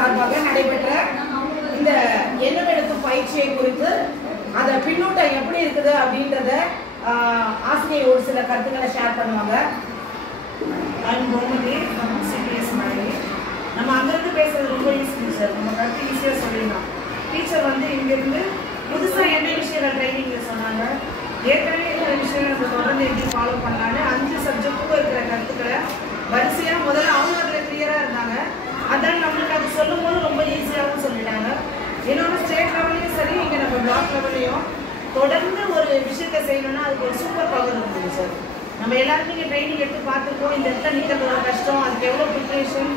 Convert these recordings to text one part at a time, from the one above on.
சார்பாக நடைபெற்ற இந்த எண்ணம் எழுத்தும் பயிற்சியை குறித்து அதை பின்னூட்டம் எப்படி இருக்குது அப்படின்றத ஆசிரியர் ஒரு சில கருத்துக்களை ஷேர் பண்ணுவாங்க. நம்ம அங்கிருந்து பேசுறது ரொம்ப ஈஸி சார். நம்ம கருத்து ஈஸியாக சொல்லிடலாம். டீச்சர் வந்து இங்கிருந்து புதுசாக என்ன விஷயங்கள் ட்ரைனிங்கில் சொன்னாங்க, ஏற்கனவே இருக்கிற விஷயங்கள் நம்ம தொடர்ந்து எப்படி ஃபாலோ பண்ணலான்னு 5 சப்ஜெக்ட்டுக்கும் இருக்கிற கருத்துக்களை வரிசையாக முதல்ல அவங்க அதில் கிளியராக இருந்தாங்க. அதான் நம்மளுக்கு அது சொல்லும் போது ரொம்ப ஈஸியாகவும் சொல்லிட்டாங்க. இன்னொன்று ஸ்டேட் லெவல்லையும் சரி, இங்கே நம்ம பிளாக் லெவல்லையும் தொடர்ந்து ஒரு விஷயத்தை செய்யணும்னா அதுக்கு ஒரு சூப்பர் பவர் இருந்தது சார். நம்ம எல்லாருமே இங்கே ட்ரைனிங் எடுத்து பார்த்துருக்கோம். இந்த இடத்துல நிற்கிறது கஷ்டம், அதுக்கு எவ்வளோ ப்ரிப்ரேஷன்,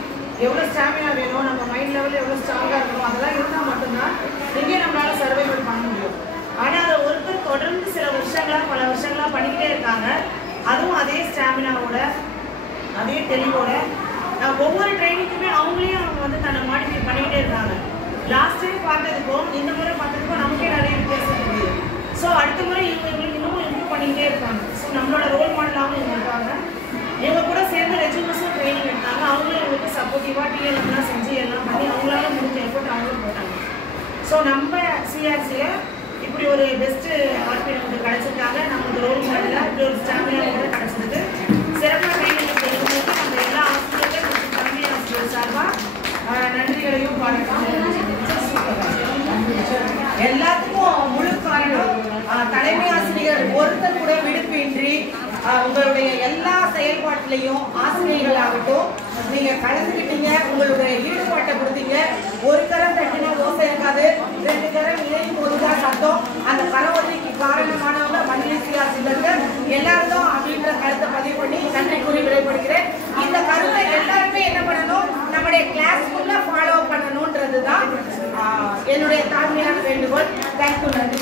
எவ்வளோ ஸ்டாமினா வேணும், நம்ம மைண்ட் லெவலில் எவ்வளோ ஸ்ட்ராங்காக இருக்கணும், அதெல்லாம் இருந்தால் மட்டும்தான் இங்கே நம்மளால் சர்வைவல் பண்ண முடியும். ஆனால் அதை ஒருத்தர் தொடர்ந்து சில வருஷங்களாக பல வருஷங்களாக பண்ணிக்கிட்டே இருக்காங்க. அதுவும் அதே ஸ்டாமினாவோட அதே தெளிவோட ஒவ்வொரு ட்ரைனிங்குமே அவங்க வந்து தன்னை மாடிஃபை பண்ணிக்கிட்டே இருக்காங்க. லாஸ்ட் டைம் பார்த்ததுக்கும் இந்த முறை பார்த்ததுக்கும் நமக்கே நிறைய வித்தியாசம் தெரியுது. ஸோ அடுத்த முறை இவங்களுக்கு இன்னமும் இம்ப்ரூவ் பண்ணிக்கிட்டே இருக்காங்க. ஸோ நம்மளோட ரோல் மாடலாகவும் இவங்க இருக்காங்க. இவங்க கூட சேர்ந்து ரெஜிமெண்ட்ஸும் ட்ரைனிங் எடுத்தாங்க. அவங்களும் இவங்களுக்கு சப்போர்ட்டிவாக டிஎல்லாம் செஞ்சு எல்லாம் பண்ணி அவங்களால முடிஞ்ச எஃபோர்ட் அவங்களும் போட்டாங்க. ஸோ நம்ம சிஆர்சியில் இப்படி ஒரு பெஸ்ட்டு ஆர்பி நமக்கு கிடச்சிருக்காங்க. நமக்கு ரோல் மாடலில் இப்படி ஒரு ஸ்டாமினா கூட கிடச்சிருக்கு. சிறப்பாக ட்ரைனிங் எடுக்கிறதுக்கு நம்ம எல்லா ஆசிரியர்களும் தமிழ் ஆசிரியர் சார்பாக நன்றிகளையும் பாடலாம். எல்லாத்துக்கும் முழு காரணம் தலைமை ஆசிரியர் ஒருத்தர் கூட விடுப்பின்றி உங்களுடைய எல்லா செயல்பாட்டிலையும் ஆசிரியர்களாகட்டும் நீங்க கலந்துக்கிட்டீங்க, உங்களுடைய ஈடுபாட்டை கொடுத்தீங்க. ஒரு கரம் தட்டினா ஓசை இருக்காது, 2 கரம் இணையும் போதுதான் சத்தம். அந்த கலவரிக்கு காரணமானவங்க மல்லிசி ஆசிரியர்கள் எல்லாரும் அப்படின்ற கருத்தை பதிவு பண்ணி நன்றி கூறி விடைபடுகிறேன். இந்த கருத்தை எல்லாருமே என்ன பண்ணணும், நம்முடைய கிளாஸ்க்குள்ள ஃபாலோ பண்ணணும்ன்றதுதான் என்னுடைய தாழ்மையான வேண்டுகோள். தேங்க்யூ, நன்றி.